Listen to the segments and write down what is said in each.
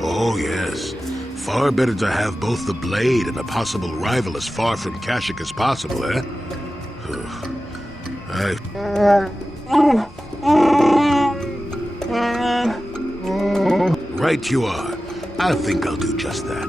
Oh, yes. Far better to have both the blade and a possible rival as far from Kashyyyk as possible, eh? Right you are. I think I'll do just that.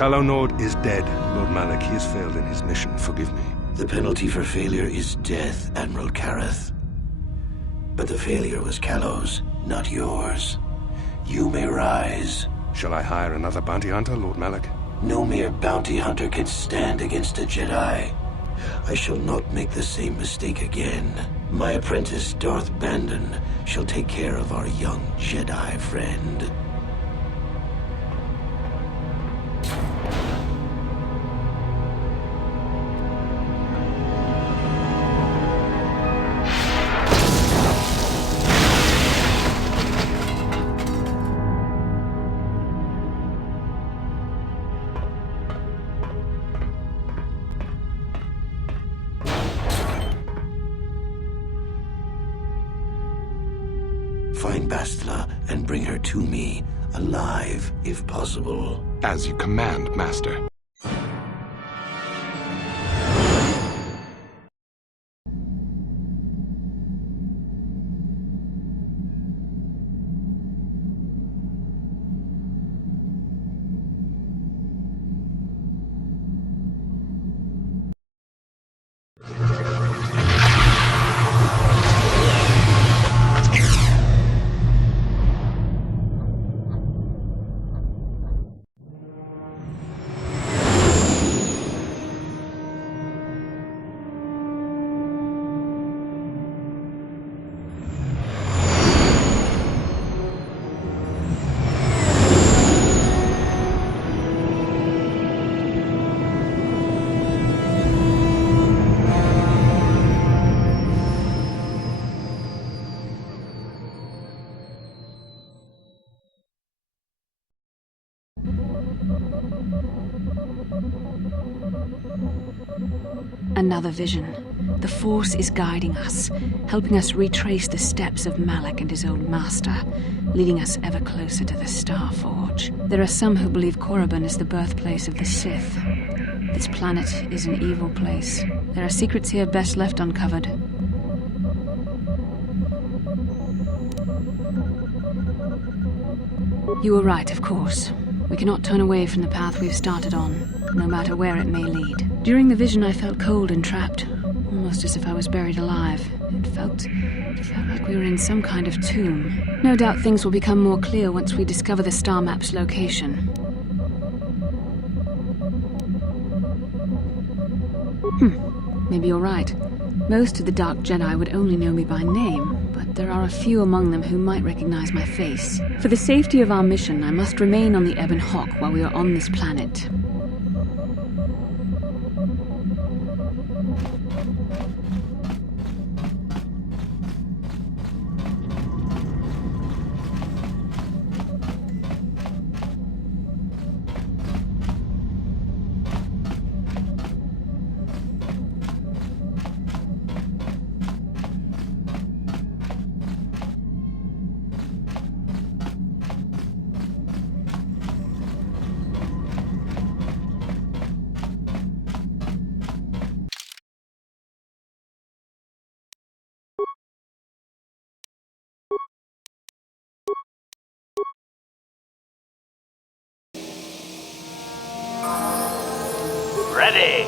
Kalonord is dead, Lord Malak. He has failed in his mission. Forgive me. The penalty for failure is death, Admiral Kareth. But the failure was Kalo's, not yours. You may rise. Shall I hire another bounty hunter, Lord Malak? No mere bounty hunter can stand against a Jedi. I shall not make the same mistake again. My apprentice, Darth Bandon, shall take care of our young Jedi friend. Find Bastila and bring her to me, alive, if possible. As you command, Master. Another vision. The Force is guiding us, helping us retrace the steps of Malak and his old master, leading us ever closer to the Star Forge. There are some who believe Korriban is the birthplace of the Sith. This planet is an evil place. There are secrets here best left uncovered. You were right, of course. We cannot turn away from the path we've started on, no matter where it may lead. During the vision, I felt cold and trapped, almost as if I was buried alive. It felt like we were in some kind of tomb. No doubt things will become more clear once we discover the star map's location. Maybe you're right. Most of the Dark Jedi would only know me by name, but there are a few among them who might recognize my face. For the safety of our mission, I must remain on the Ebon Hawk while we are on this planet. Ready!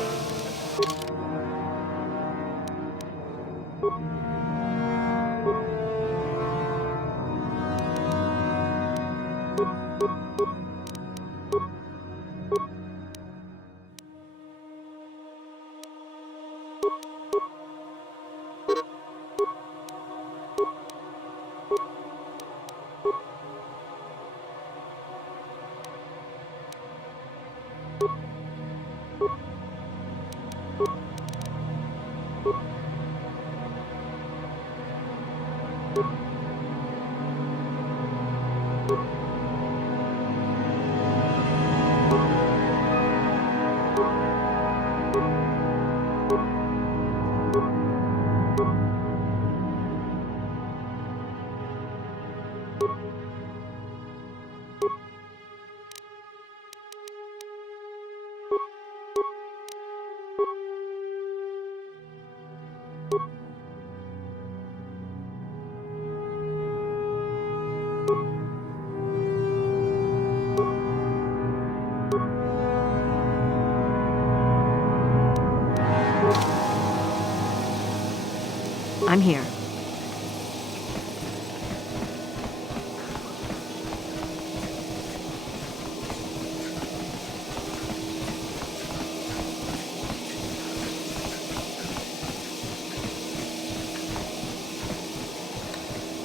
I'm here.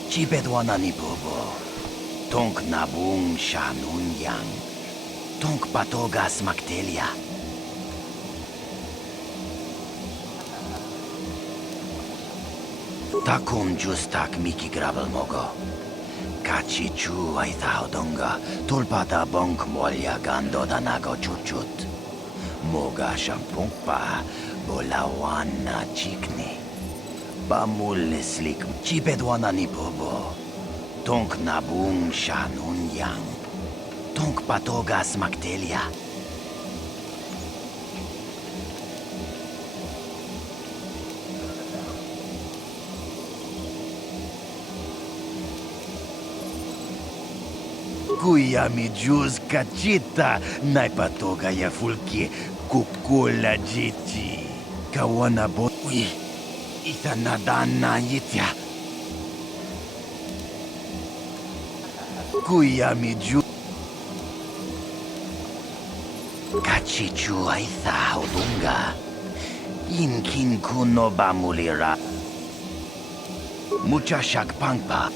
Chibedwana ni bobo. Tonk nabung shanun yang. Tonk patogas maktelia. Takum justak miki gravel mogo. Kachi chu ay thaudonga. Tulpata bonk molya gando danago chuchut. Moga shampungpa bolawan na chikni. Bamul slik chibedwana ni bobo. Tonk nabung shanun yang. Tonk patogas maktelia. Kuya mi juz kachita, naipatoga ya fulki, kukula jiti. Kawana bo... Uy, itanadana yitya. Kuya mi juz... Kachichu aitha odunga. Inkin kuno bamulira. Mucha shakpangpa.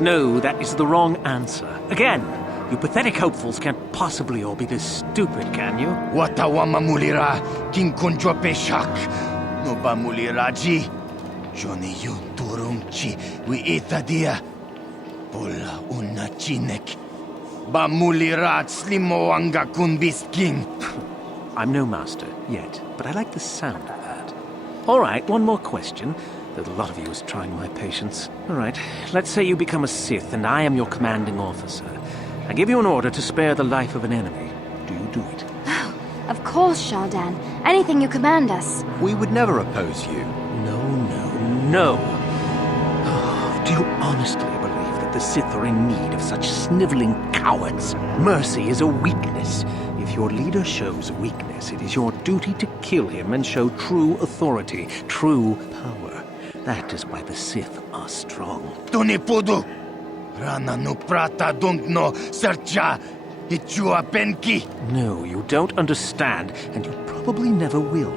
No, that is the wrong answer. Again, you pathetic hopefuls can't possibly all be this stupid, can you? Watawama mulira, kinkunjo peshak. No ba muliraji? Johnny yun turungchi, wi itadia. Pola una chinek. Ba mulira slimoanga kun biskin. I'm no master, yet, but I like the sound of that. All right, one more question. Though a lot of you is trying my patience. All right, let's say you become a Sith, and I am your commanding officer. I give you an order to spare the life of an enemy. Do you do it? Of course, Shardan. Anything you command us. We would never oppose you. No. Do you honestly believe that the Sith are in need of such sniveling cowards? Mercy is a weakness. If your leader shows weakness, it is your duty to kill him and show true authority, true power. That is why the Sith are strong. Tuni pudu. Rana no prata don't no sercha. Ichua penki. No, you don't understand, and you probably never will.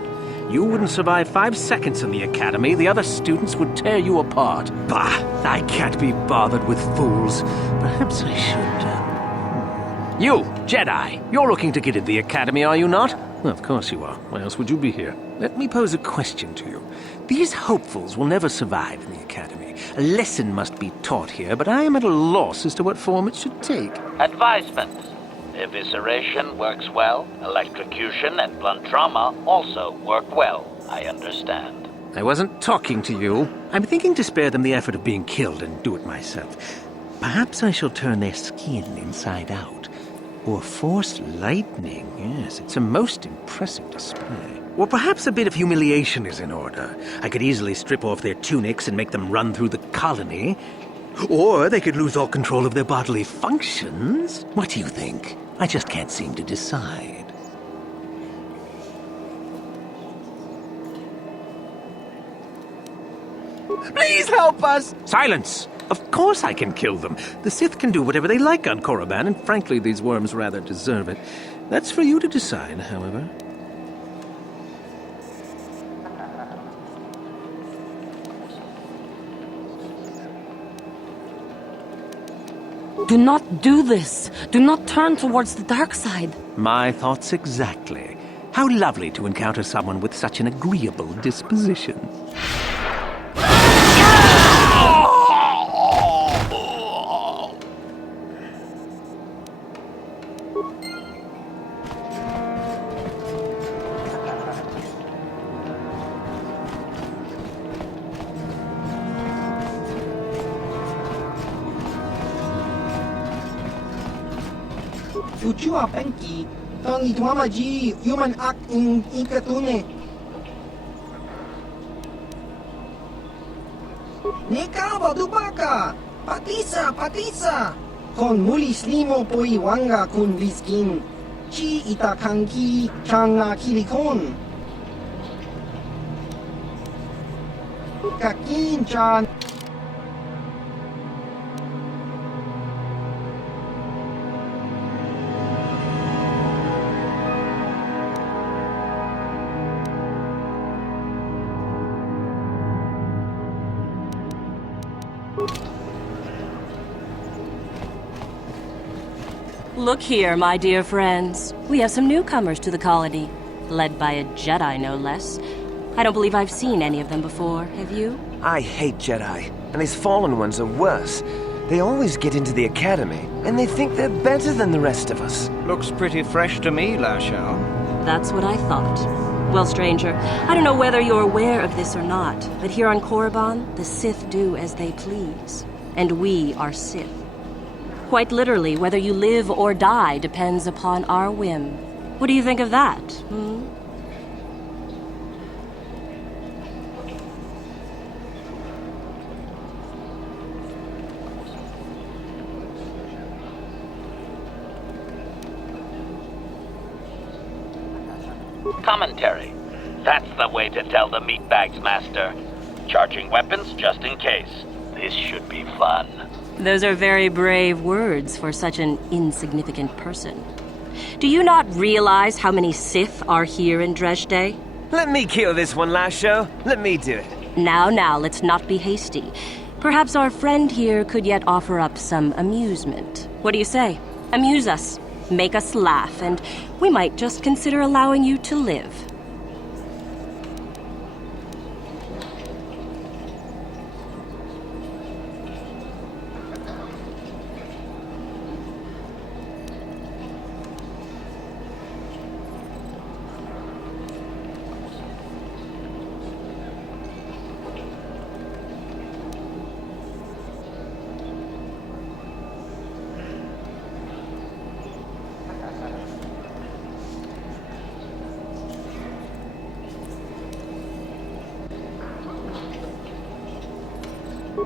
You wouldn't survive 5 seconds in the academy. The other students would tear you apart. Bah! I can't be bothered with fools. Perhaps I should, You, Jedi! You're looking to get into the academy, are you not? Well, of course you are. Why else would you be here? Let me pose a question to you. These hopefuls will never survive in the academy. A lesson must be taught here, but I am at a loss as to what form it should take. Advisement. Evisceration works well. Electrocution and blunt trauma also work well. I understand. I wasn't talking to you. I'm thinking to spare them the effort of being killed and do it myself. Perhaps I shall turn their skin inside out. Or force lightning. Yes, it's a most impressive display. Or perhaps a bit of humiliation is in order. I could easily strip off their tunics and make them run through the colony. Or they could lose all control of their bodily functions. What do you think? I just can't seem to decide. Please help us! Silence! Of course I can kill them. The Sith can do whatever they like on Korriban, and frankly, these worms rather deserve it. That's for you to decide, however. Do not do this. Do not turn towards the dark side. My thoughts exactly. How lovely to encounter someone with such an agreeable disposition. Fuchua penki, tong ituamaji, human act in ikatune. Neka badubaka, patisa, kon mulis limo poi wanga kun viskin, chi itakanki changa kilikon. Kakin chan. Look here, my dear friends. We have some newcomers to the colony, led by a Jedi, no less. I don't believe I've seen any of them before, have you? I hate Jedi, and these fallen ones are worse. They always get into the academy, and they think they're better than the rest of us. Looks pretty fresh to me, Lao Shao. That's what I thought. Well, stranger, I don't know whether you're aware of this or not, but here on Korriban, the Sith do as they please. And we are Sith. Quite literally, whether you live or die depends upon our whim. What do you think of that, Commentary. That's the way to tell the meatbags, Master. Charging weapons just in case. This should be fun. Those are very brave words for such an insignificant person. Do you not realize how many Sith are here in Dresde? Let me kill this one, Lasho. Let me do it. Now, let's not be hasty. Perhaps our friend here could yet offer up some amusement. What do you say? Amuse us, make us laugh, and we might just consider allowing you to live.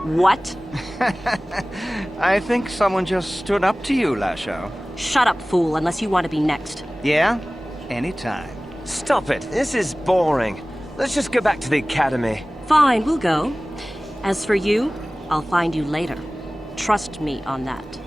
What? I think someone just stood up to you, Lasho. Shut up, fool, unless you want to be next. Yeah? Anytime. Stop it. This is boring. Let's just go back to the academy. Fine, we'll go. As for you, I'll find you later. Trust me on that.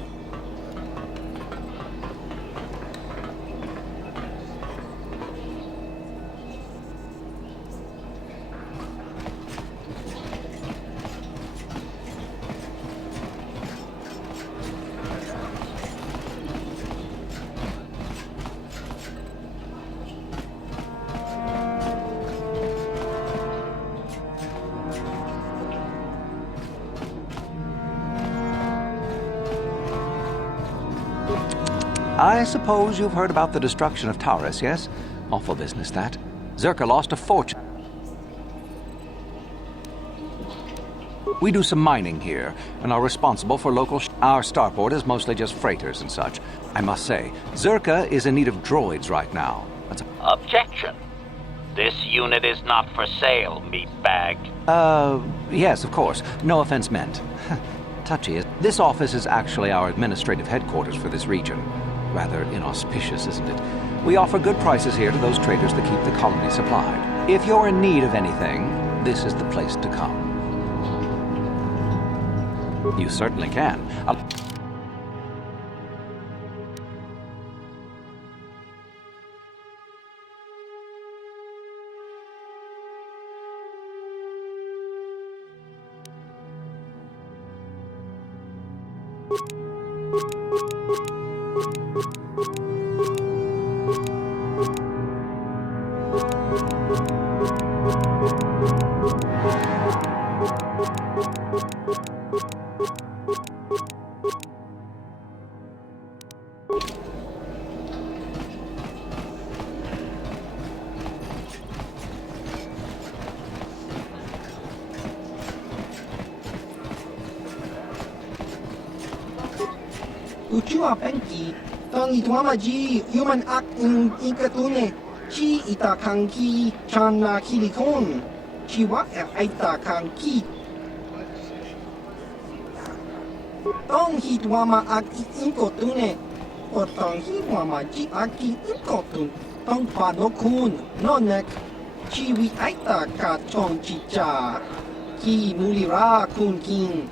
I suppose you've heard about the destruction of Taurus, yes? Awful business, that. Zerka lost a fortune. We do some mining here, and are responsible for local Our starport is mostly just freighters and such. I must say, Zerka is in need of droids right now. Objection. This unit is not for sale, meatbag. Yes, of course. No offense meant. Touchy. This office is actually our administrative headquarters for this region. Rather inauspicious, isn't it? We offer good prices here to those traders that keep the colony supplied. If you're in need of anything, this is the place to come. You certainly can. Uchua penki, tang ituamaji human act in ikatune, chi itakanki chana kilikon, chiwa aita kanki. Tong hitwama ak inkotune, o tong hitwama ji aki inkotun, tong panokun, nonek, chiwi aita ka chong chicha, ki mulira kun king,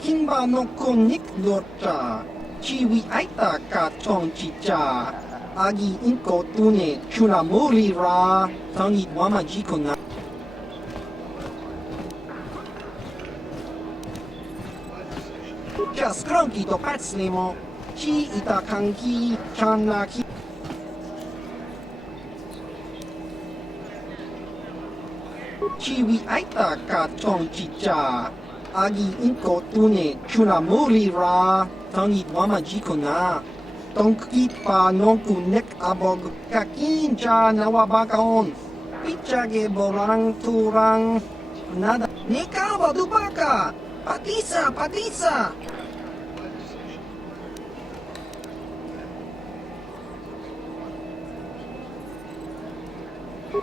kimba no kun nik lorcha. Chiwi aita ka chong chicha, agi inko tune chuna muri ra, tangi wama jikona. Just cranky to patslemo, chi ita kanki chana ki. Chiwi aita ka chong chicha, agi inko tune chuna muri ra. Tangit wama jikona, tongkit pa nongkunek abog kakincha nawabakaon, pichage borang turang, nada. Nika badubaka, patisa, patisa.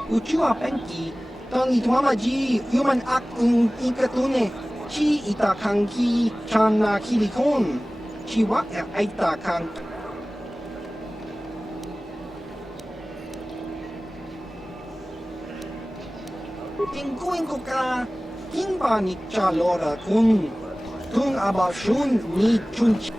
Uchua penki, tangit wama ji human act in ikatune, chi itakanki chana kilikon. Chiwa aita kang Tingkuin ko ka Kimba ni Chalora kun Tung abashun ni chunchi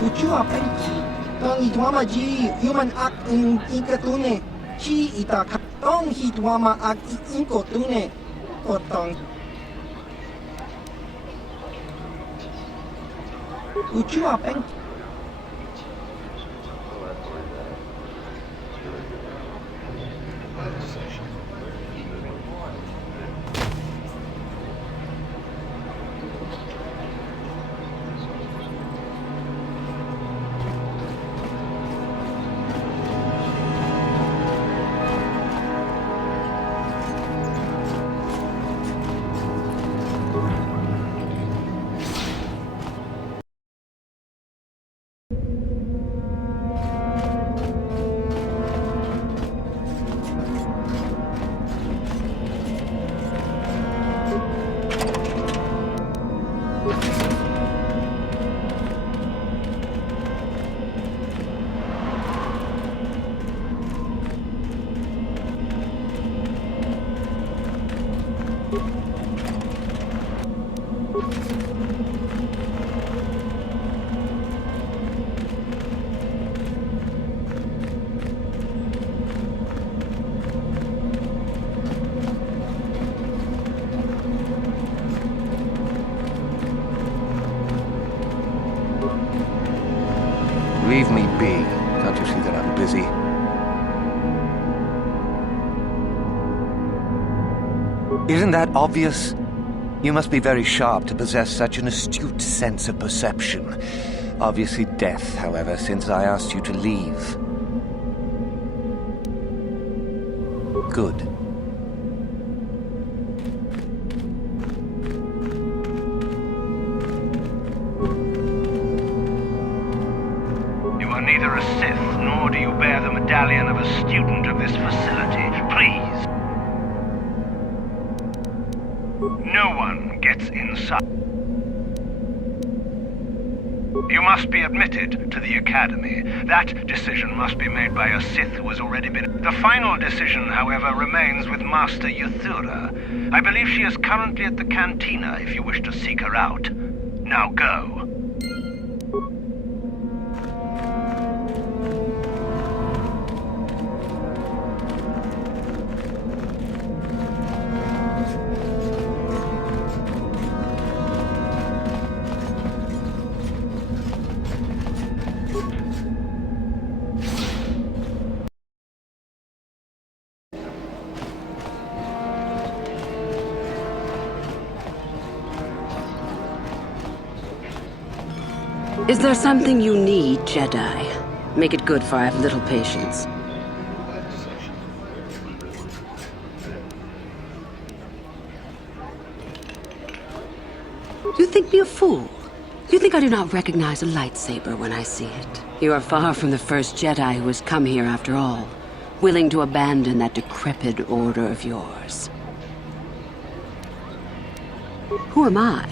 Uchua penki Tong hitwama ji human act in ikatune, chi itaka tong hitwama act inkotune, o tong Uchua penki Leave me be. Can't you see that I'm busy? Isn't that obvious? You must be very sharp to possess such an astute sense of perception. Obviously death, however, since I asked you to leave. Good. You are neither a Sith, nor do you bear the medallion of a student of this facility. Please. No one gets inside. You must be admitted to the Academy. That decision must be made by a Sith who has already been... The final decision, however, remains with Master Yuthura. I believe she is currently at the cantina if you wish to seek her out. Now go. Is there something you need, Jedi? Make it good, for I have little patience. You think me a fool? You think I do not recognize a lightsaber when I see it? You are far from the first Jedi who has come here after all, willing to abandon that decrepit order of yours. Who am I?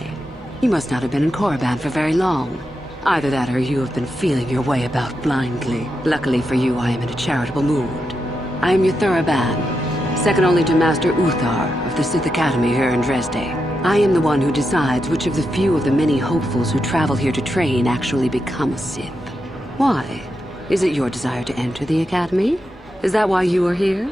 You must not have been in Korriban for very long. Either that or you have been feeling your way about blindly. Luckily for you, I am in a charitable mood. I am Yuthura Ban, second only to Master Uthar of the Sith Academy here in Dresde. I am the one who decides which of the few of the many hopefuls who travel here to train actually become a Sith. Why? Is it your desire to enter the Academy? Is that why you are here?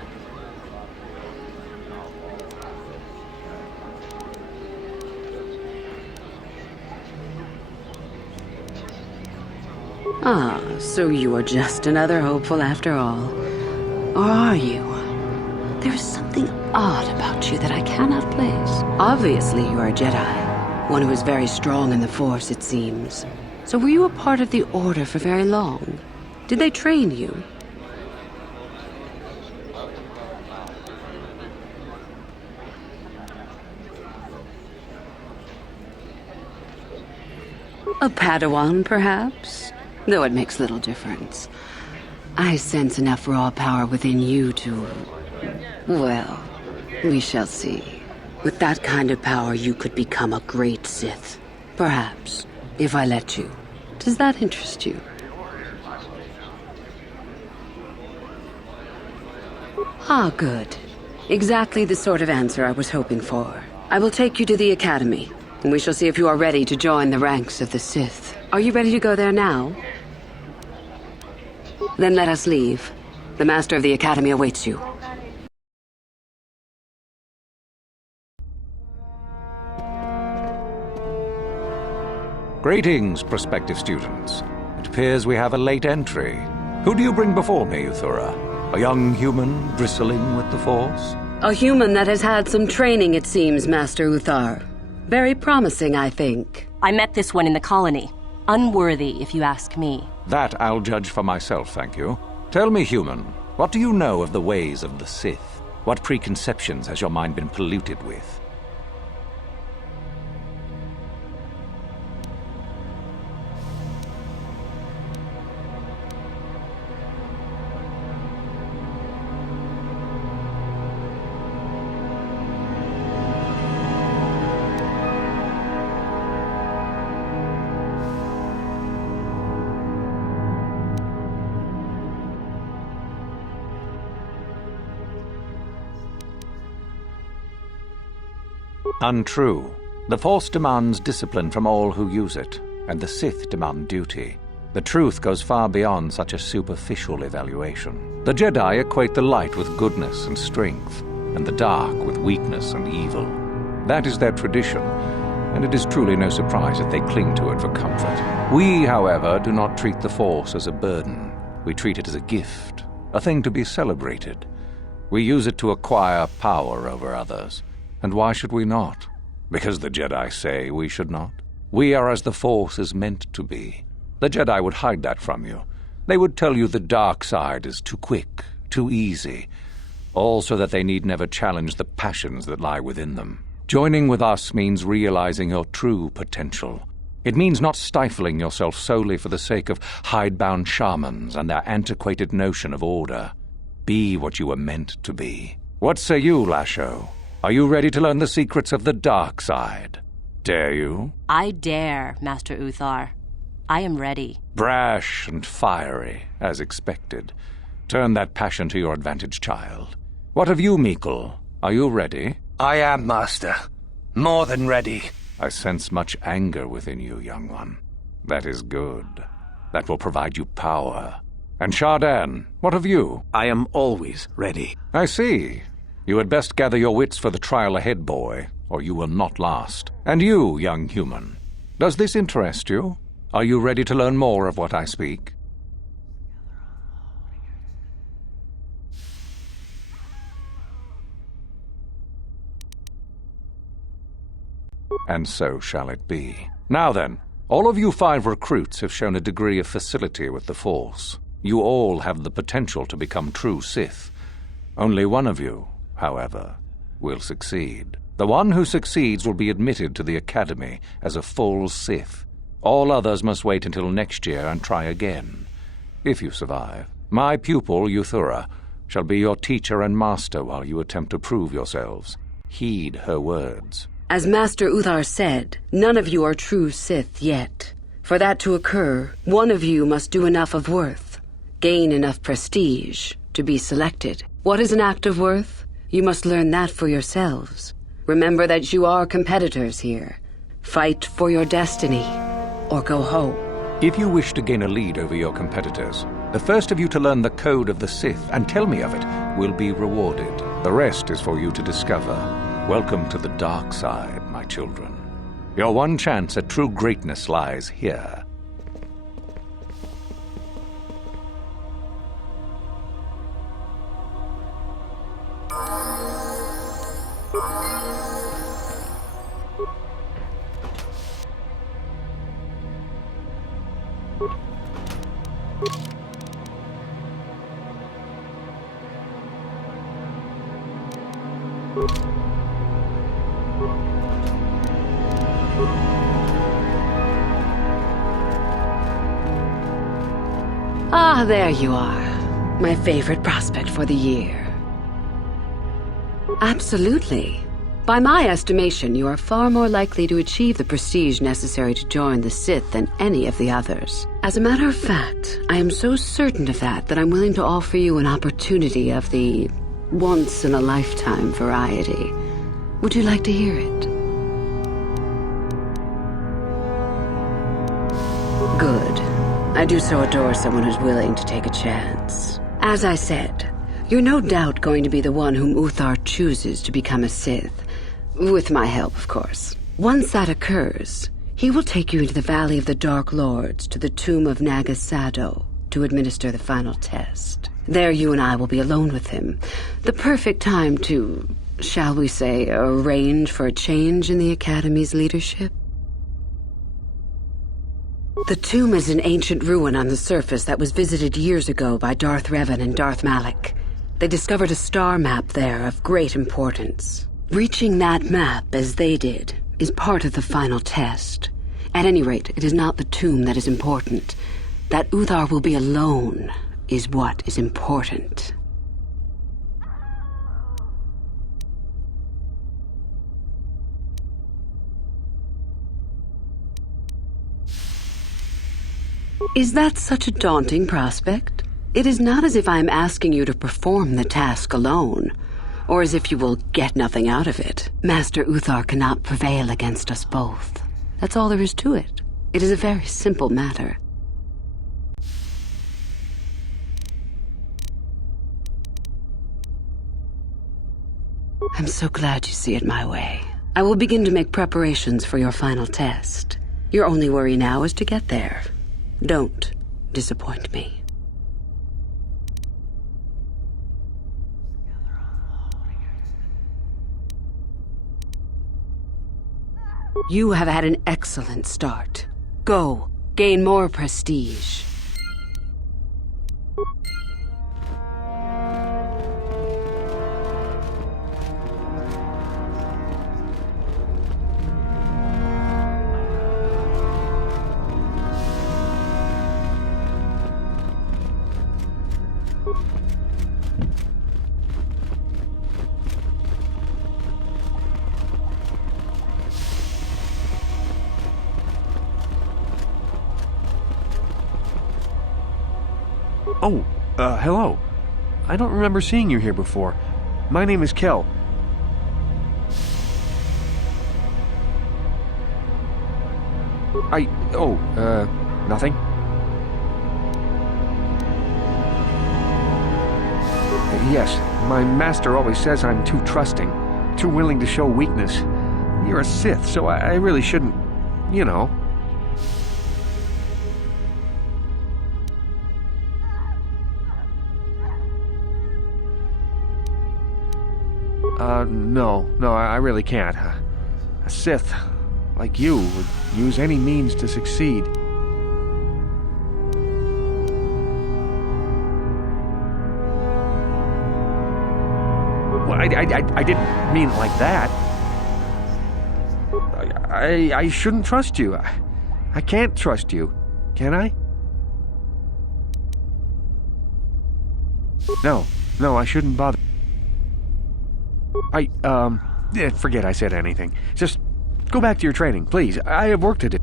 Ah, so you are just another hopeful after all. Or are you? There is something odd about you that I cannot place. Obviously, you are a Jedi. One who is very strong in the Force, it seems. So were you a part of the Order for very long? Did they train you? A Padawan, perhaps? Though it makes little difference. I sense enough raw power within you to... Well, we shall see. With that kind of power, you could become a great Sith. Perhaps, if I let you. Does that interest you? Ah, good. Exactly the sort of answer I was hoping for. I will take you to the Academy, and we shall see if you are ready to join the ranks of the Sith. Are you ready to go there now? Then let us leave. The Master of the Academy awaits you. Greetings, prospective students. It appears we have a late entry. Who do you bring before me, Yuthura? A young human bristling with the Force? A human that has had some training, it seems, Master Uthar. Very promising, I think. I met this one in the colony. Unworthy, if you ask me. That I'll judge for myself, thank you. Tell me, human, what do you know of the ways of the Sith? What preconceptions has your mind been polluted with? Untrue. The Force demands discipline from all who use it, and the Sith demand duty. The truth goes far beyond such a superficial evaluation. The Jedi equate the light with goodness and strength, and the dark with weakness and evil. That is their tradition, and it is truly no surprise that they cling to it for comfort. We, however, do not treat the Force as a burden. We treat it as a gift, a thing to be celebrated. We use it to acquire power over others. And why should we not? Because the Jedi say we should not. We are as the Force is meant to be. The Jedi would hide that from you. They would tell you the dark side is too quick, too easy, all so that they need never challenge the passions that lie within them. Joining with us means realizing your true potential. It means not stifling yourself solely for the sake of hidebound shamans and their antiquated notion of order. Be what you were meant to be. What say you, Lasho? Are you ready to learn the secrets of the dark side? Dare you? I dare, Master Uthar. I am ready. Brash and fiery, as expected. Turn that passion to your advantage, child. What of you, Meekle? Are you ready? I am, Master. More than ready. I sense much anger within you, young one. That is good. That will provide you power. And Shardan, what of you? I am always ready. I see. You had best gather your wits for the trial ahead, boy, or you will not last. And you, young human, does this interest you? Are you ready to learn more of what I speak? And so shall it be. Now then, all of you 5 recruits have shown a degree of facility with the Force. You all have the potential to become true Sith. Only one of you, however, will succeed. The one who succeeds will be admitted to the Academy as a full Sith. All others must wait until next year and try again. If you survive, my pupil, Yuthura, shall be your teacher and master while you attempt to prove yourselves. Heed her words. As Master Uthar said, none of you are true Sith yet. For that to occur, one of you must do enough of worth, gain enough prestige, to be selected. What is an act of worth? You must learn that for yourselves. Remember that you are competitors here. Fight for your destiny, or go home. If you wish to gain a lead over your competitors, the first of you to learn the code of the Sith and tell me of it will be rewarded. The rest is for you to discover. Welcome to the dark side, my children. Your one chance at true greatness lies here. Ah, there you are. My favorite prospect for the year. Absolutely. By my estimation, you are far more likely to achieve the prestige necessary to join the Sith than any of the others. As a matter of fact, I am so certain of that I'm willing to offer you an opportunity of the once-in-a-lifetime variety. Would you like to hear it? Good. I do so adore someone who's willing to take a chance. As I said, you're no doubt going to be the one whom Uthar chooses to become a Sith. With my help, of course. Once that occurs, he will take you into the Valley of the Dark Lords to the tomb of Nagasado to administer the final test. There you and I will be alone with him. The perfect time to, shall we say, arrange for a change in the Academy's leadership. The tomb is an ancient ruin on the surface that was visited years ago by Darth Revan and Darth Malak. They discovered a star map there of great importance. Reaching that map, as they did, is part of the final test. At any rate, it is not the tomb that is important. That Uthar will be alone is what is important. Is that such a daunting prospect? It is not as if I am asking you to perform the task alone. or as if you will get nothing out of it. Master Uthar cannot prevail against us both. That's all there is to it. It is a very simple matter. I'm so glad you see it my way. I will begin to make preparations for your final test. Your only worry now is to get there. Don't disappoint me. You have had an excellent start. Go, gain more prestige. Oh, hello. I don't remember seeing you here before. My name is Kel. Nothing. Yes, my master always says I'm too trusting, too willing to show weakness. You're a Sith, so I really shouldn't, you know. No, I really can't. A Sith, like you, would use any means to succeed. Well, I didn't mean it like that. I shouldn't trust you. I can't trust you, can I? No, I shouldn't bother. Forget I said anything. Just go back to your training, please. I have work to do.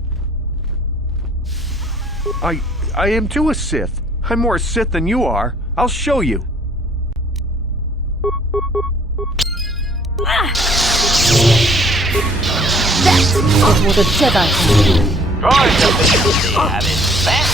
I am too a Sith. I'm more a Sith than you are. I'll show you. That's what a Jedi can do. Try to have it back.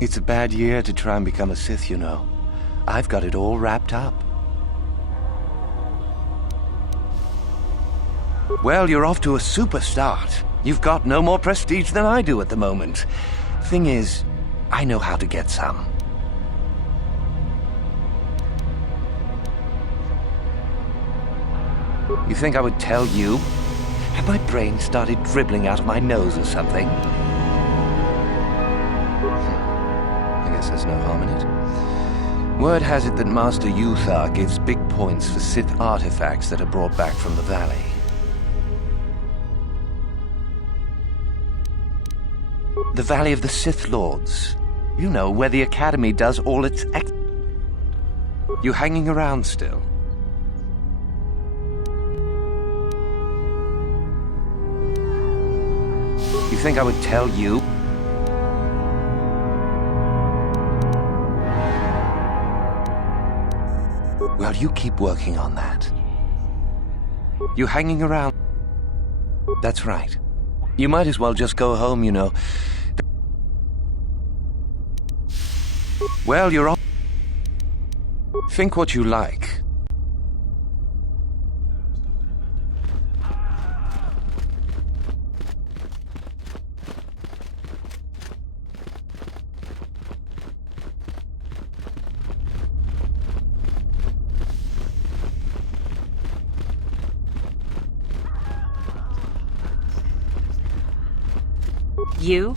It's a bad year to try and become a Sith, you know. I've got it all wrapped up. Well, you're off to a super start. You've got no more prestige than I do at the moment. Thing is, I know how to get some. You think I would tell you? Have my brain started dribbling out of my nose or something? I guess there's no harm in it. Word has it that Master Uthar gives big points for Sith artifacts that are brought back from the valley. The Valley of the Sith Lords. You know, where the Academy does all its You hanging around still? You think I would tell you? Well, you keep working on that. You hanging around? That's right. You might as well just go home, you know. Well, you're on. Think what you like. You?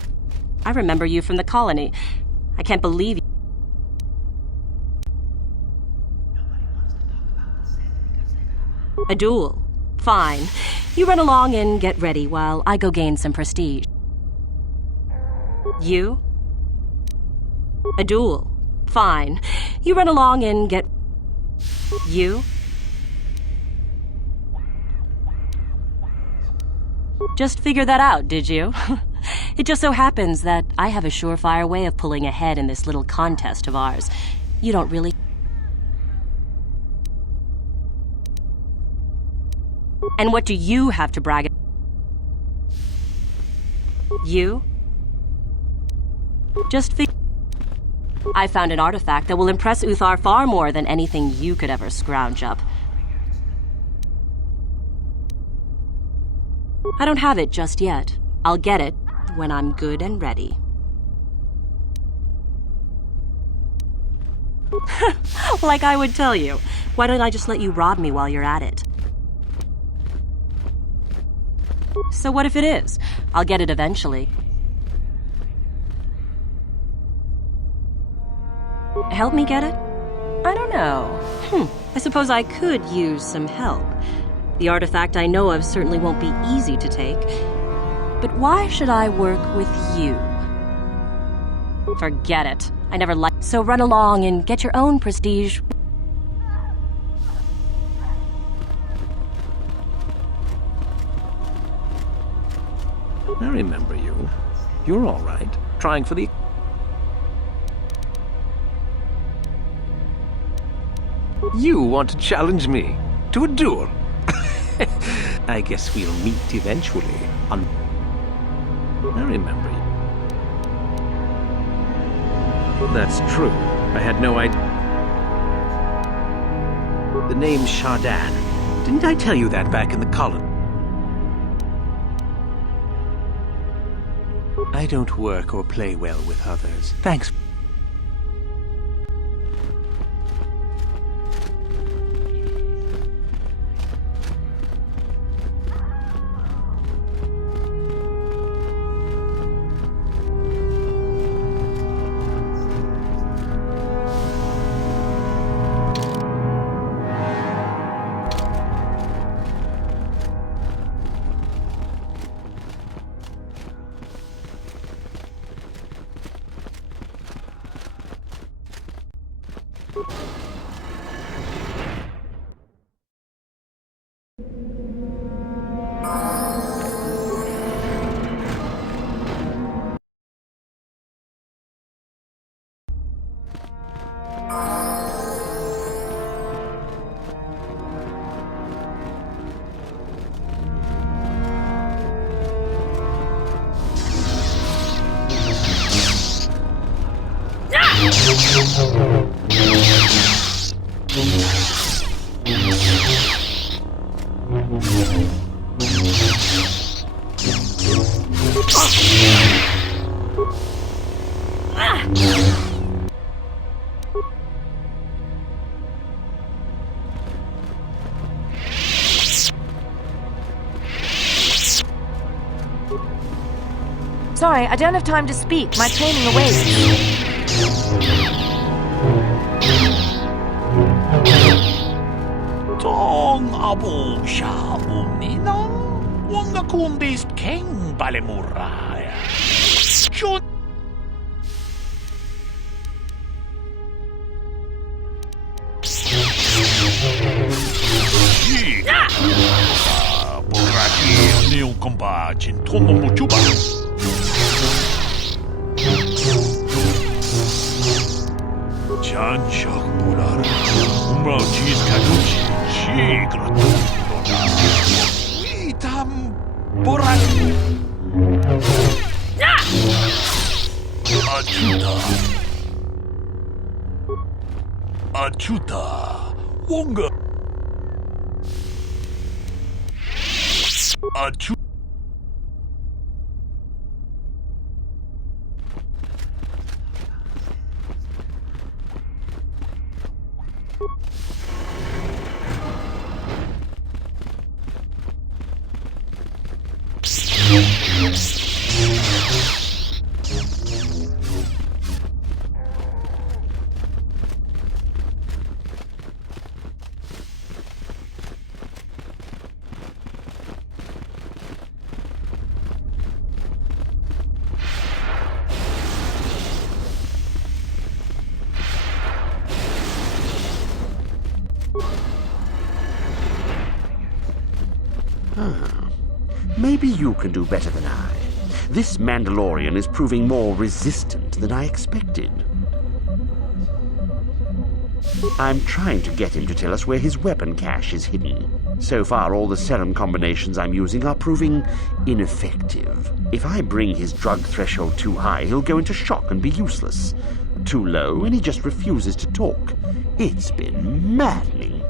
I remember you from the colony. I can't believe you. A duel. Fine. You run along and get ready while I go gain some prestige. You? A duel. Fine. You run along and get... You? Just figure that out, did you? It just so happens that I have a surefire way of pulling ahead in this little contest of ours. You don't really... And what do you have to brag about? You? Just figure... I found an artifact that will impress Uthar far more than anything you could ever scrounge up. I don't have it just yet. I'll get it when I'm good and ready. Like I would tell you. Why don't I just let you rob me while you're at it? So what if it is? I'll get it eventually. Help me get it? I don't know. I suppose I could use some help. The artifact I know of certainly won't be easy to take. But why should I work with you? Forget it. I never liked... So run along and get your own prestige. I remember you. You're all right. Trying for the... You want to challenge me to a duel? I guess we'll meet eventually. I remember you. That's true. I had no idea. The name's Shardan. Didn't I tell you that back in the colony? I don't work or play well with others. Thanks. Sorry, I don't have time to speak. My training awaits. Tong abo shabumina wanga kumbist king balemuraya. Shun Borraki neo comba cintono muchuba. Chan shak bular. Umbra cheese kaduchi. Chigrato. Itam borraki. Achuta. Achuta. Wonga. Achuta. Maybe you can do better than I. This Mandalorian is proving more resistant than I expected. I'm trying to get him to tell us where his weapon cache is hidden. So far, all the serum combinations I'm using are proving ineffective. If I bring his drug threshold too high, he'll go into shock and be useless. Too low, and he just refuses to talk. It's been maddening.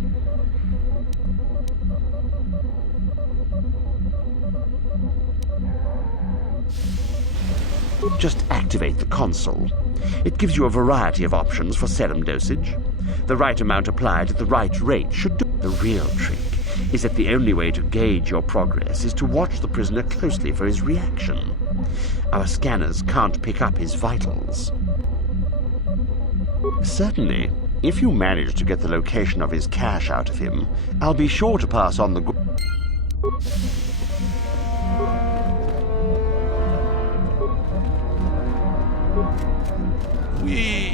Just activate the console. It gives you a variety of options for serum dosage. The right amount applied at the right rate should do. The real trick is that the only way to gauge your progress is to watch the prisoner closely for his reaction. Our scanners can't pick up his vitals. Certainly, if you manage to get the location of his cache out of him, I'll be sure to pass on the wi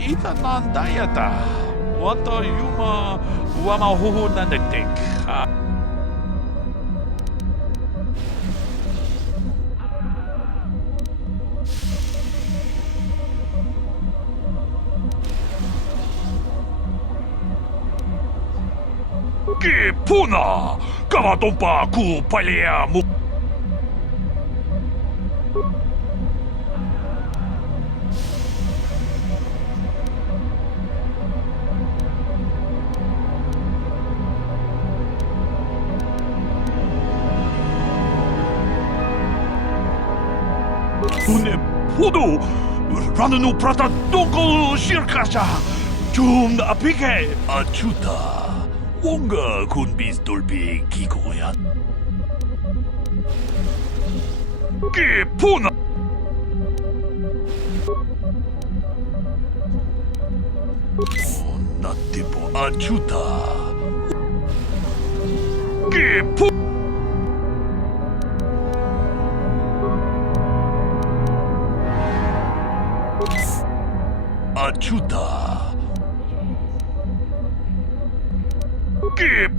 itanan dayata. Wata yuma wama huhu nanektek. Ki puna kamatompa ku palea mu. Une podo ranunu prata dongol shirkasha jum apike achuta wonga kun bis dolbi kikoyan ki puna natipo achuta ki puna Achuta. Keep.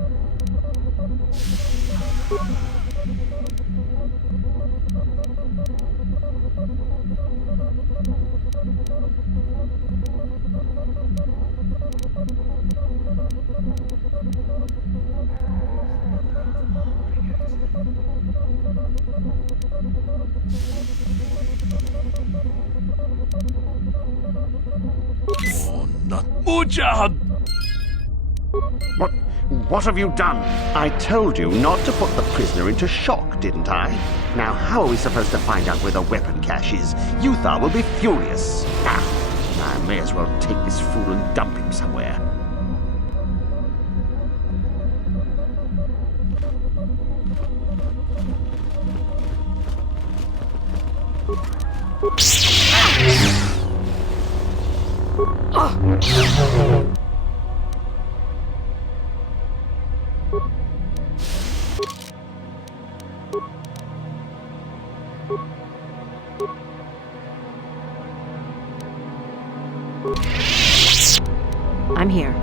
What have you done? I told you not to put the prisoner into shock, didn't I? Now, how are we supposed to find out where the weapon cache is? Yuthar will be furious. I may as well take this fool and dump him somewhere. I'm here.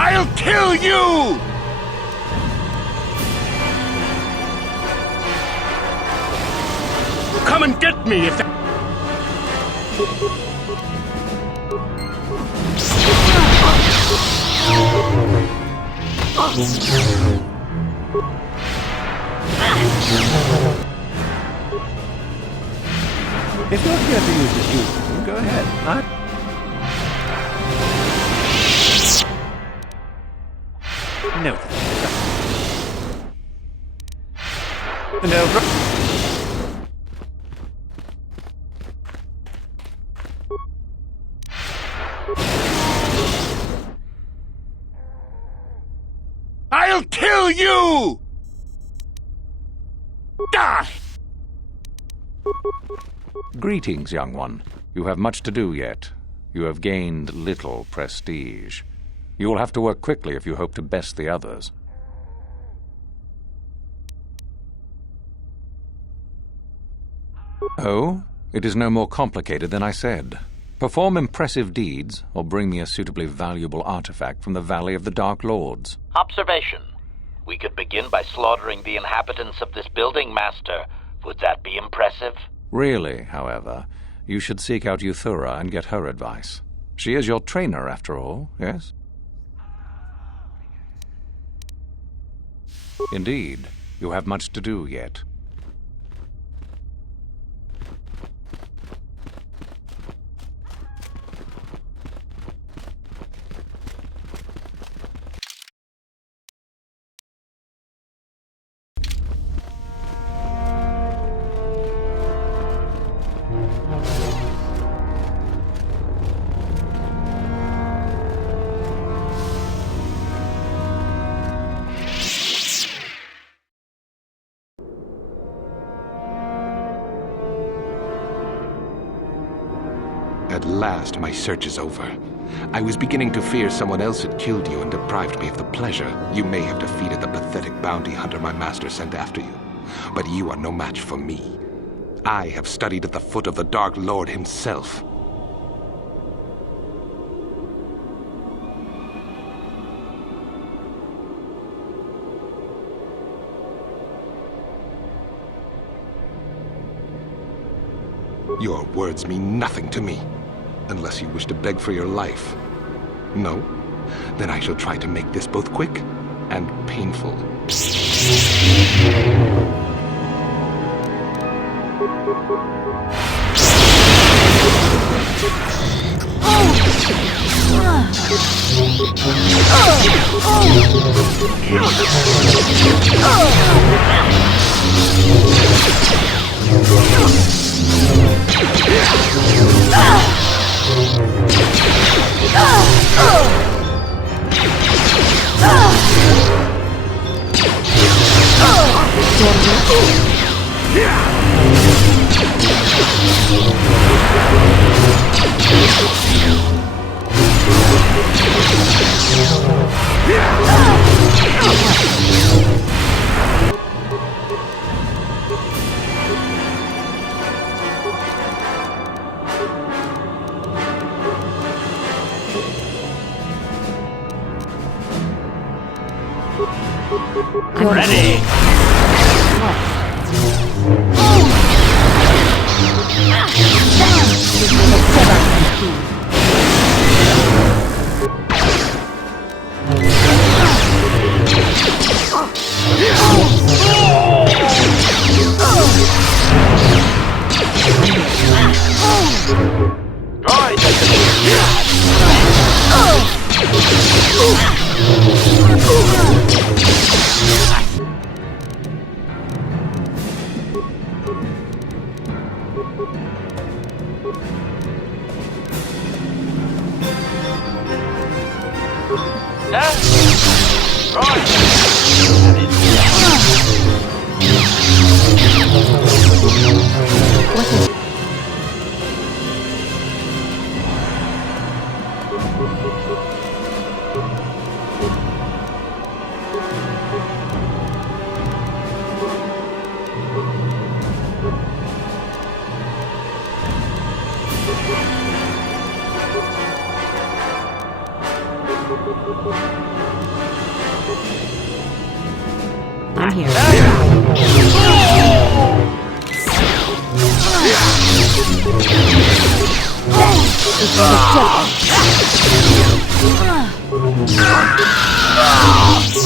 I'll kill you! Come and get me if that... If you're here to use this uniform, go ahead. No. No. I'll kill you! Die! Greetings, young one. You have much to do yet. You have gained little prestige. You will have to work quickly if you hope to best the others. Oh? It is no more complicated than I said. Perform impressive deeds, or bring me a suitably valuable artifact from the Valley of the Dark Lords. Observation. We could begin by slaughtering the inhabitants of this building, Master. Would that be impressive? Really, however, you should seek out Euthura and get her advice. She is your trainer, after all, yes? Indeed, you have much to do yet. At last, my search is over. I was beginning to fear someone else had killed you and deprived me of the pleasure you may have defeated the pathetic bounty hunter my master sent after you. But you are no match for me. I have studied at the foot of the Dark Lord himself. Your words mean nothing to me. Unless you wish to beg for your life. No? Then I shall try to make this both quick and painful. I'm ready. I'm here.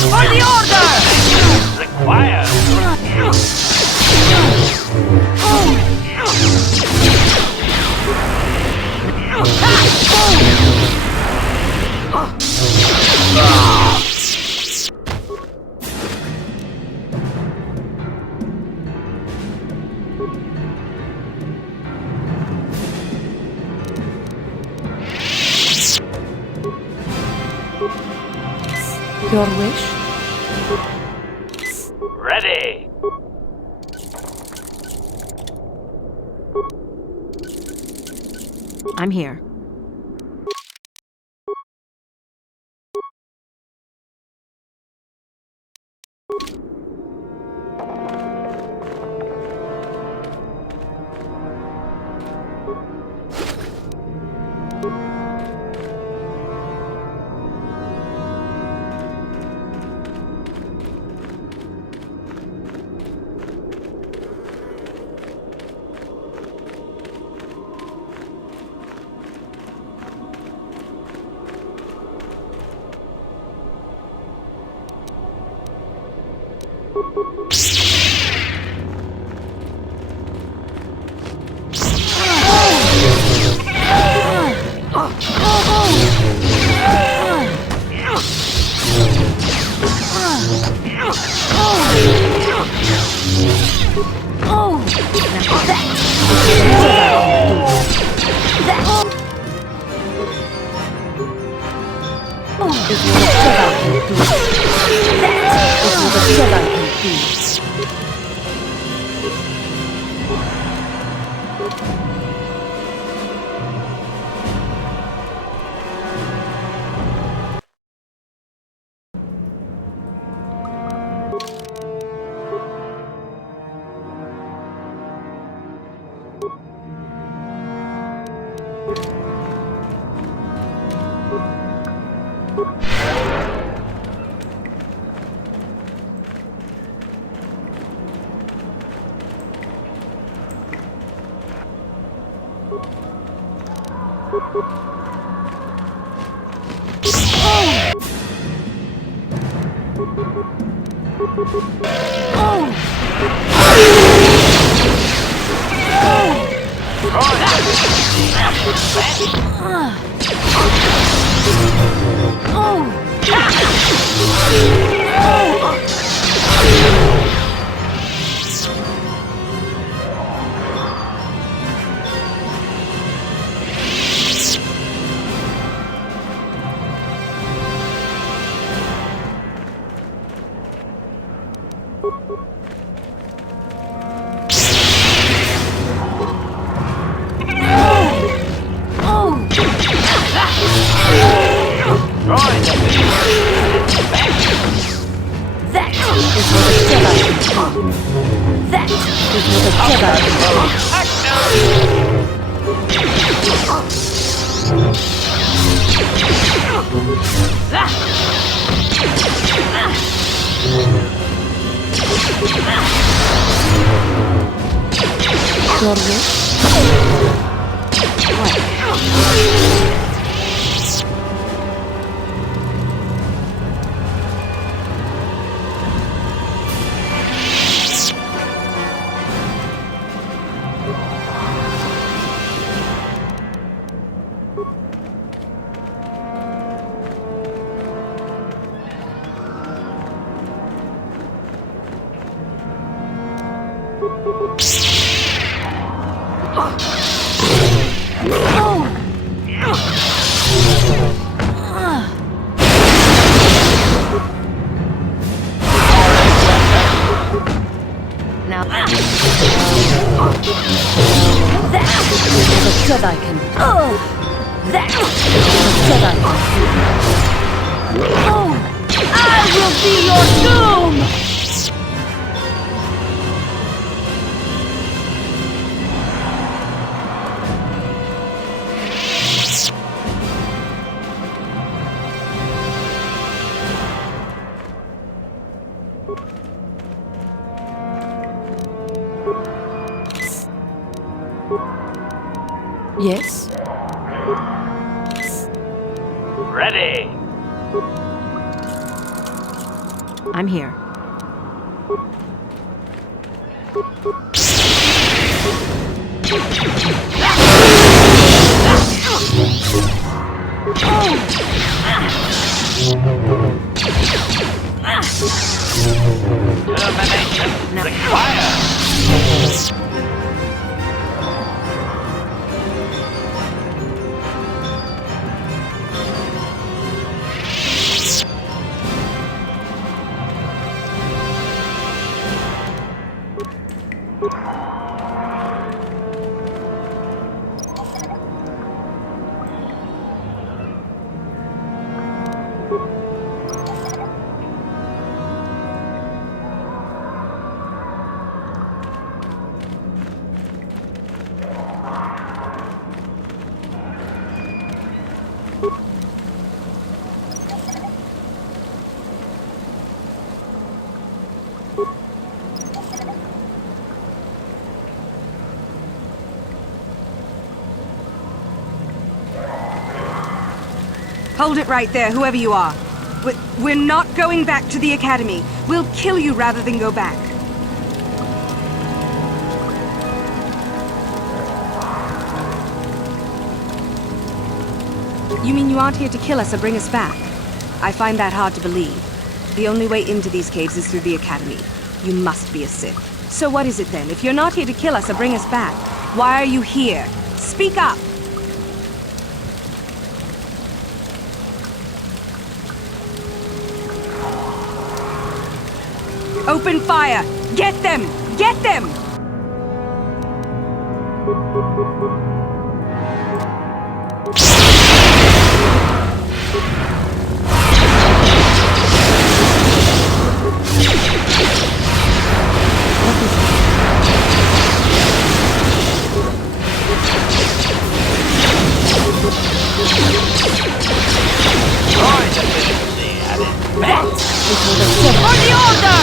For the order! Required! Your wish? Ready! I'm here. Your wish? Now that is a Jedi can that is a Jedi can I will be your doom! Yes? Ready! I'm here. Termination required! Hold it right there, whoever you are. We're not going back to the Academy. We'll kill you rather than go back. You mean you aren't here to kill us or bring us back? I find that hard to believe. The only way into these caves is through the Academy. You must be a Sith. So what is it then? If you're not here to kill us or bring us back, why are you here? Speak up! Open fire! Get them! Get them! For the order!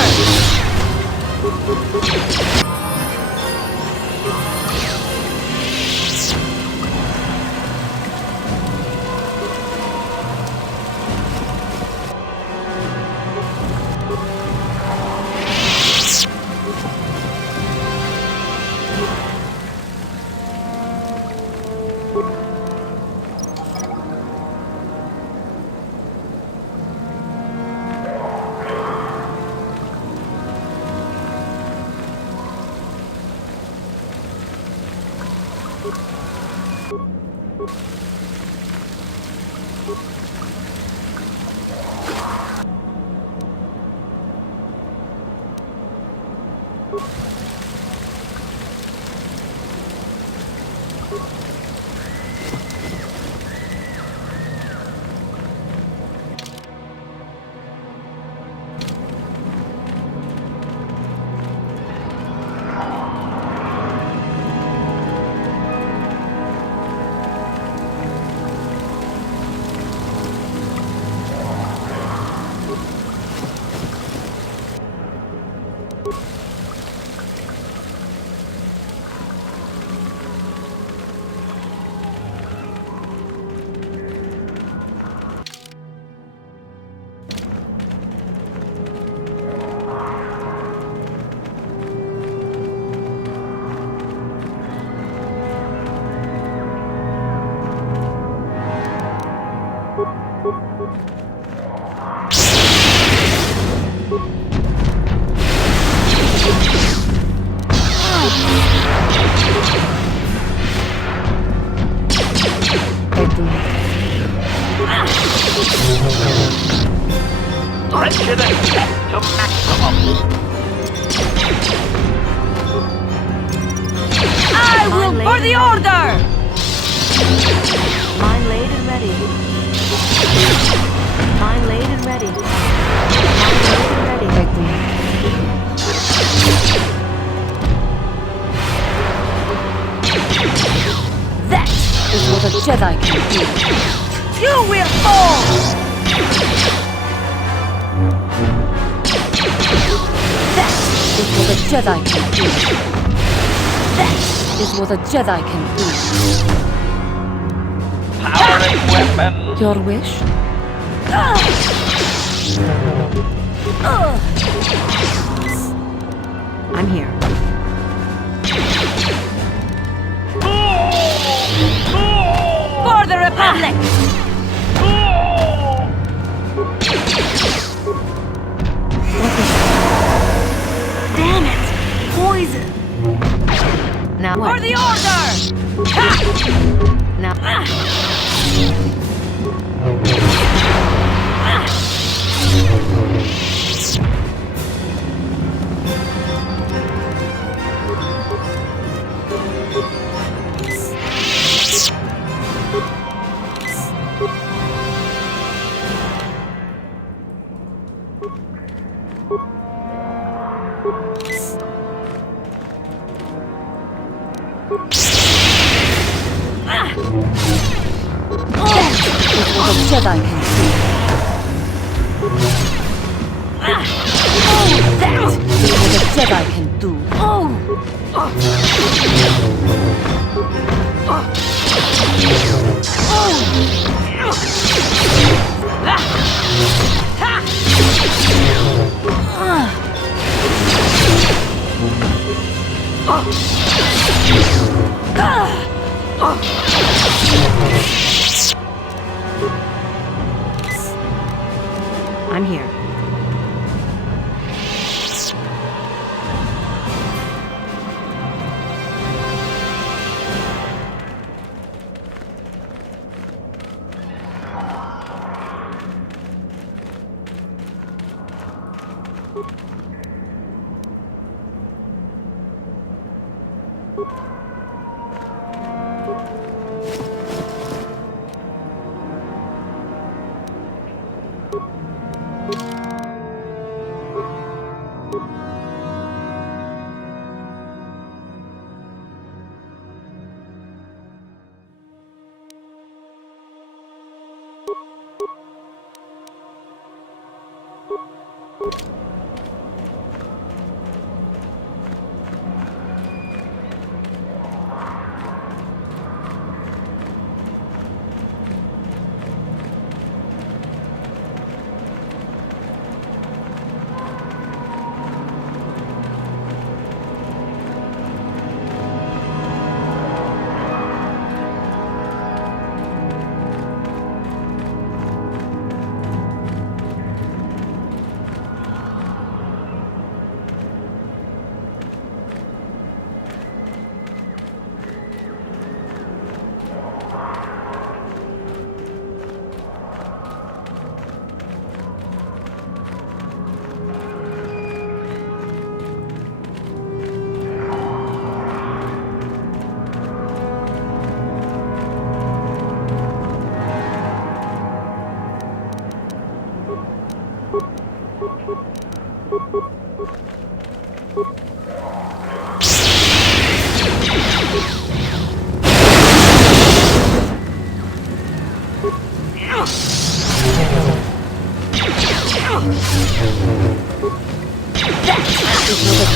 Pressure the set to maximum. I will for the order! Mine laid and ready. Mine laid and ready. Mine laid and ready. That is what a Jedi can do. You will fall! That is what a Jedi can do. That is what a Jedi can do. Powering weapon. Your wish? I'm here. For the Republic! Damn it! Poison! Now what? For the order! Now. What a Jedi can do. That is what a Jedi can do.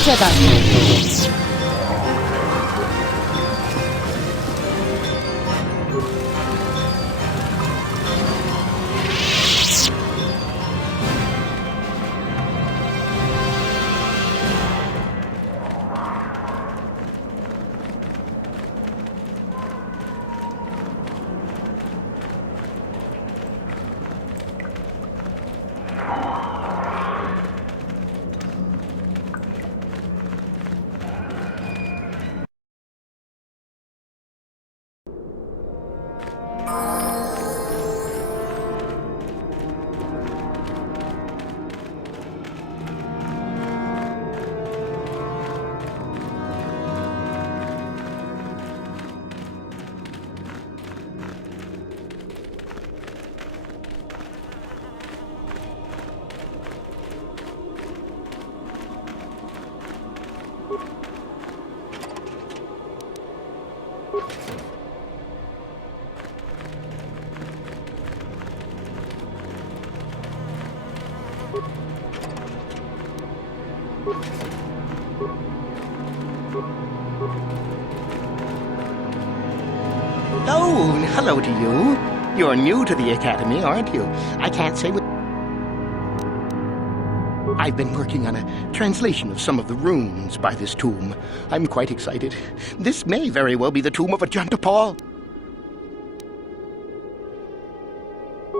Jedi. Oh, hello to you. You're new to the Academy, aren't you? I can't say what... I've been working on a translation of some of the runes by this tomb. I'm quite excited. This may very well be the tomb of Ajanta Paul.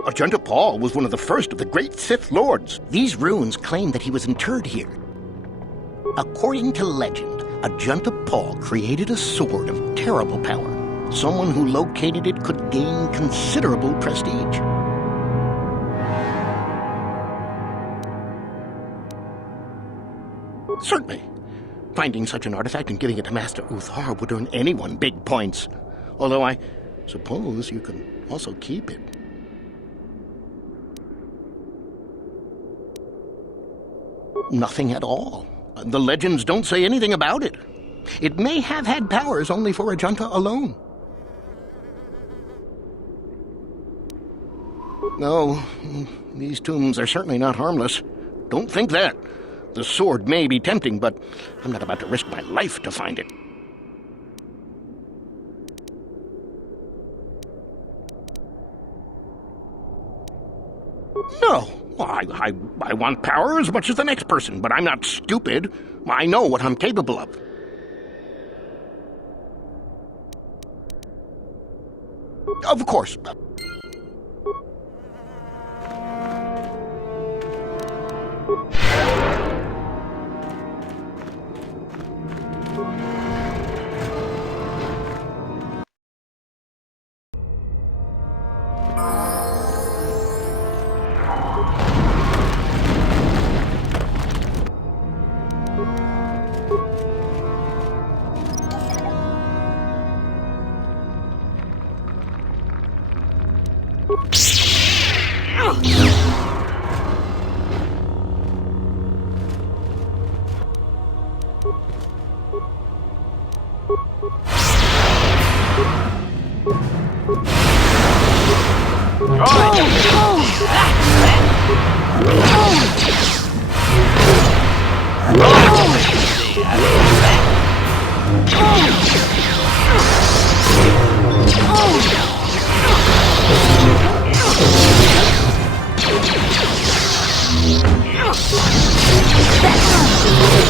Ajanta Paul was one of the first of the great Sith Lords. These runes claim that he was interred here. According to legend, Ajanta Paul created a sword of terrible power. Someone who located it could gain considerable prestige. Certainly. Finding such an artifact and giving it to Master Uthar would earn anyone big points. Although I suppose you can also keep it. Nothing at all. The legends don't say anything about it. It may have had powers only for Ajanta alone. No, these tombs are certainly not harmless. Don't think that. The sword may be tempting, but I'm not about to risk my life to find it. No, I want power as much as the next person, but I'm not stupid. I know what I'm capable of. Of course.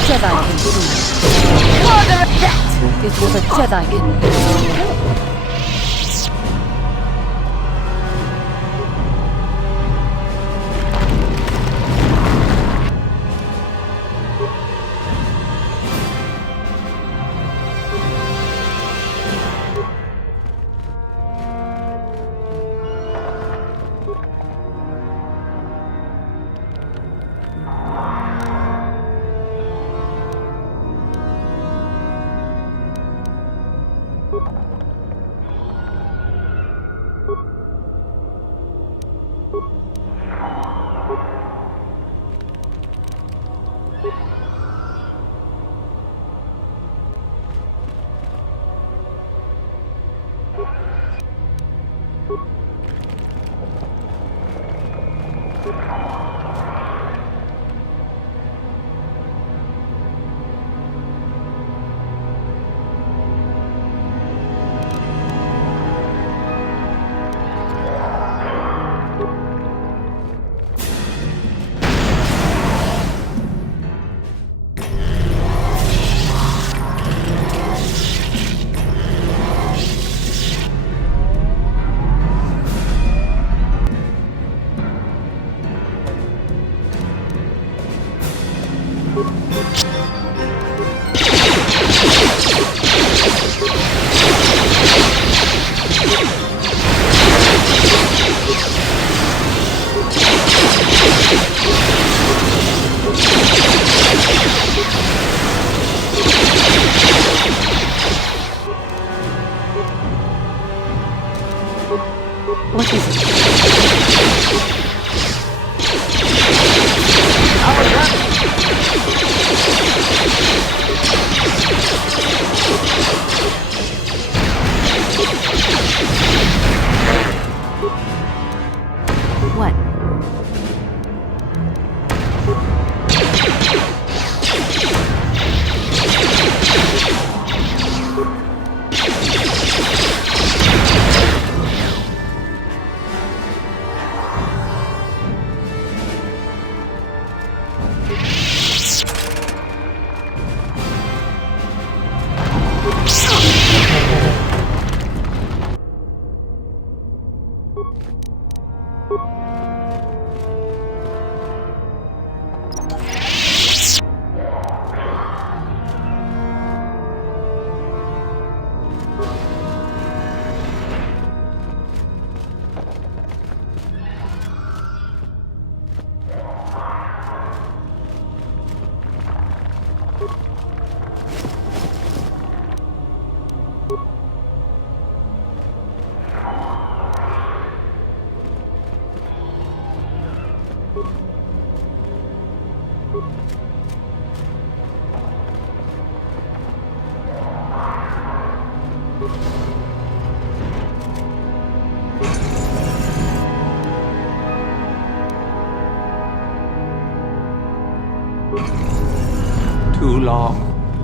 Jedi can see. That is what a Jedi can do. What is it? What?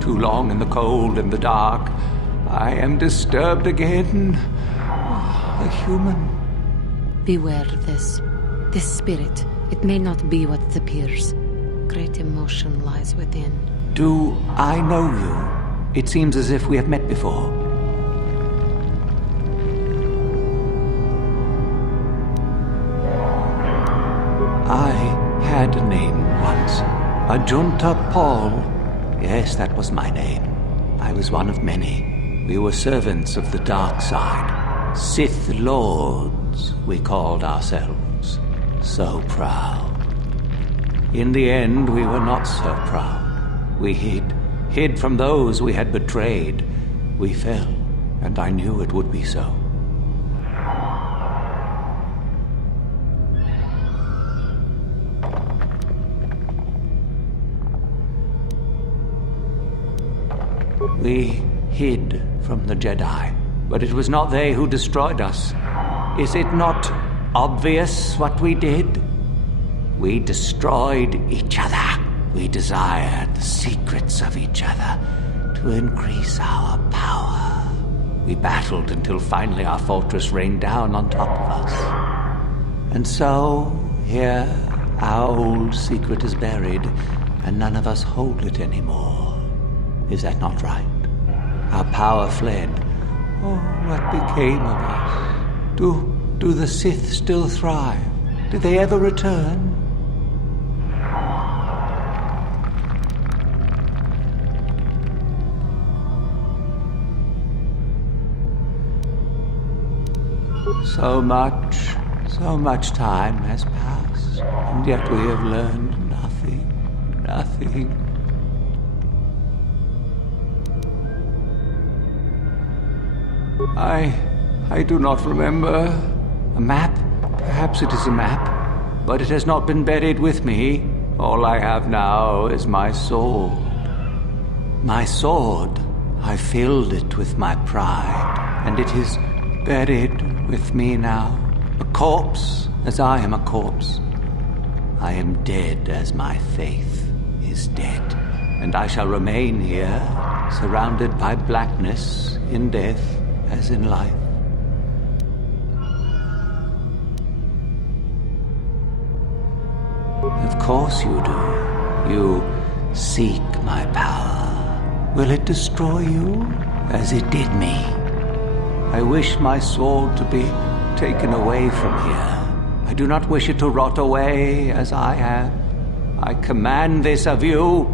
Too long in the cold and the dark. I am disturbed again. A human. Beware this. This spirit, it may not be what it appears. Great emotion lies within. Do I know you? It seems as if we have met before. I had a name once. Ajunta Paul. Yes, that was my name. I was one of many. We were servants of the dark side. Sith Lords, we called ourselves. So proud. In the end, we were not so proud. We hid from those we had betrayed. We fell, and I knew it would be so. We hid from the Jedi, but it was not they who destroyed us. Is it not obvious what we did? We destroyed each other. We desired the secrets of each other to increase our power. We battled until finally our fortress rained down on top of us. And so, here, our old secret is buried, and none of us hold it anymore. Is that not right? Our power fled. Oh, what became of us? Do the Sith still thrive? Did they ever return? So much time has passed, and yet we have learned nothing. I do not remember. A map? Perhaps it is a map, but it has not been buried with me. All I have now is my sword. My sword. I filled it with my pride, and it is buried with me now. A corpse, as I am a corpse. I am dead as my faith is dead, and I shall remain here, surrounded by blackness in death as in life. Of course you do. You seek my power. Will it destroy you as it did me? I wish my sword to be taken away from here. I do not wish it to rot away as I have. I command this of you.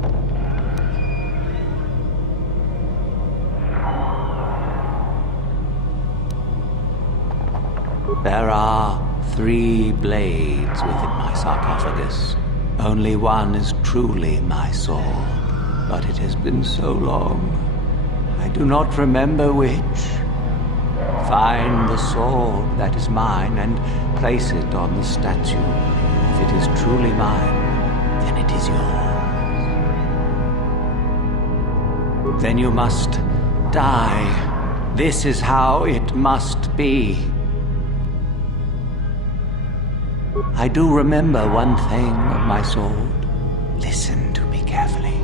There are 3 blades within my sarcophagus. Only one is truly my sword, but it has been so long. I do not remember which. Find the sword that is mine and place it on the statue. If it is truly mine, then it is yours. Then you must die. This is how it must be. I do remember one thing of my sword. Listen to me carefully.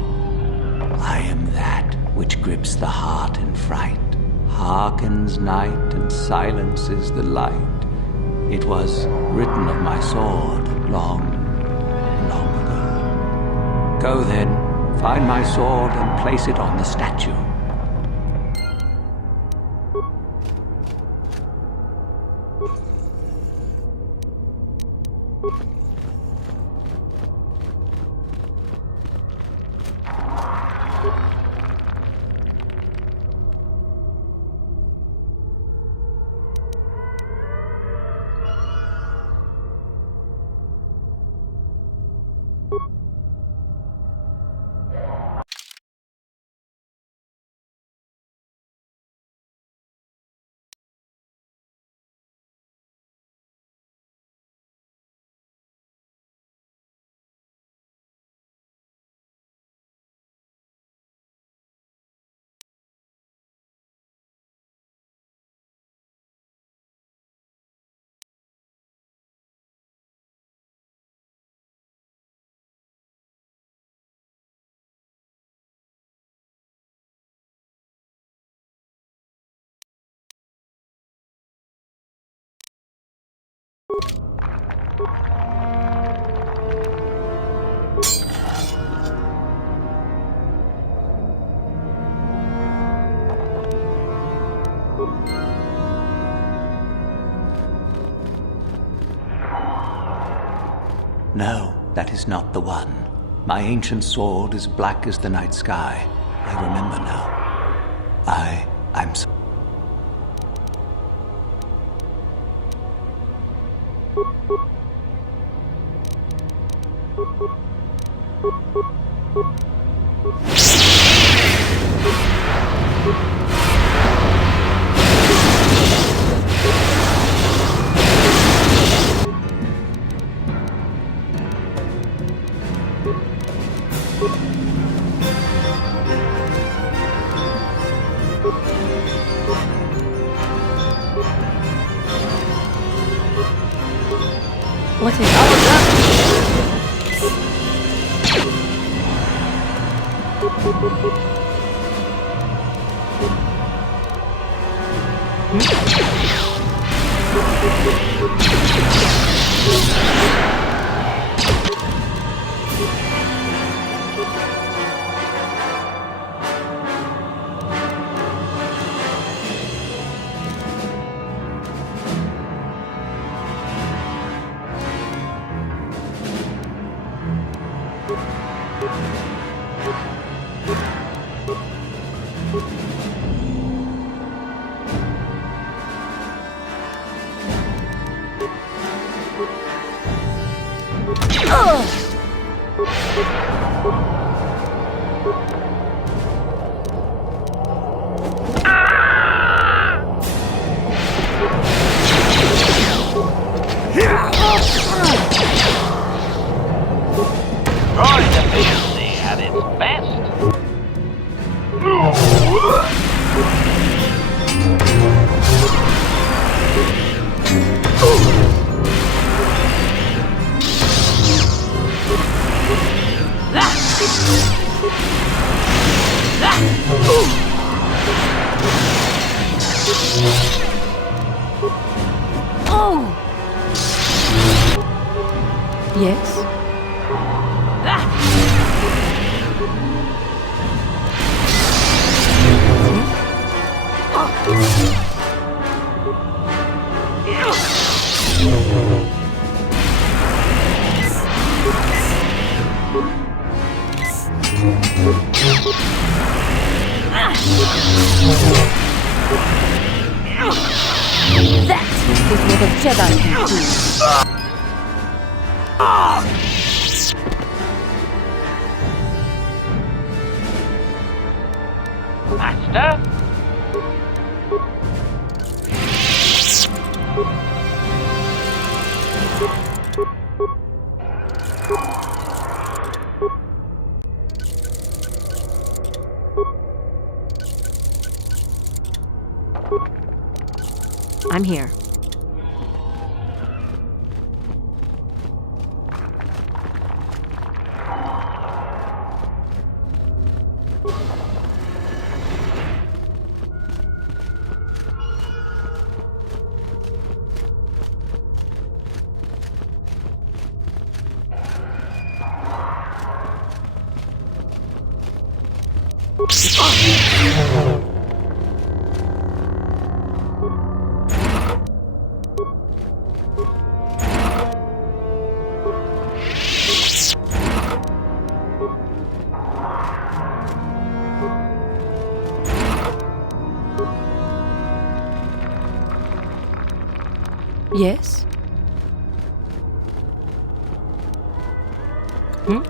I am that which grips the heart in fright, hearkens night and silences the light. It was written of my sword long ago. Go then, find my sword and place it on the statue. No, that is not the one. My ancient sword is black as the night sky. I remember now. I'm so... What is our Droid efficiency at its best. Oh! Yes? That is what a Jedi can do. Master? I'm here. Yes? Hmm?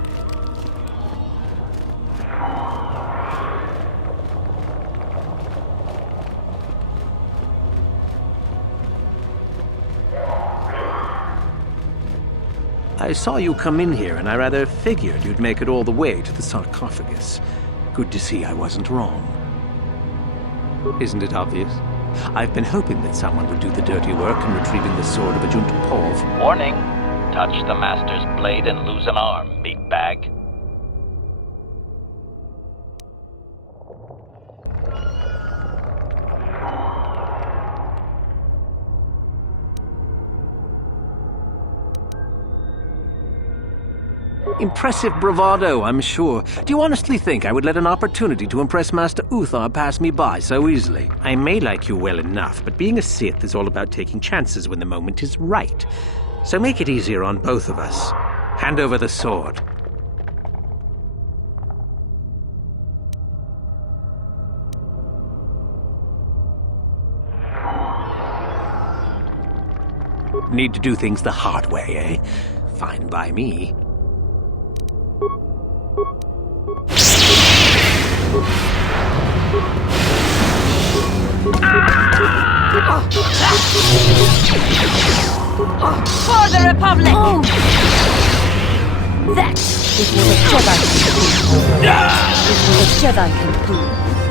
I saw you come in here, and I rather figured you'd make it all the way to the sarcophagus. Good to see I wasn't wrong. Isn't it obvious? I've been hoping that someone would do the dirty work in retrieving the sword of Ajunta Pov. Warning. Touch the Master's blade and lose an arm, big bag. Impressive bravado, I'm sure. Do you honestly think I would let an opportunity to impress Master Uthar pass me by so easily? I may like you well enough, but being a Sith is all about taking chances when the moment is right. So make it easier on both of us. Hand over the sword. Need to do things the hard way, eh? Fine by me. For the Republic! Oh. That is what a Jedi can do. Is what a Jedi can do.